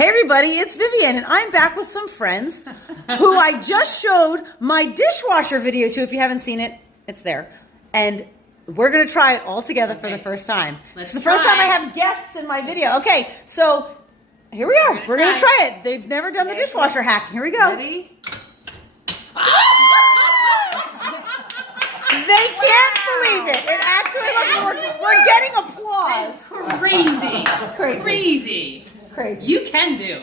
Hey everybody, it's Vivian and I'm back with some friends who I just showed my dishwasher video to. If you haven't seen it, it's there. And we're going to try it all together for the first time. It's the first time I have guests in my video. Okay, so here we are. We're going to try it. They've never done the dishwasher hack. Here we go. Ready? They can't believe it. It actually looks, we're getting applause. Crazy. Crazy. Crazy. Crazy. You can do.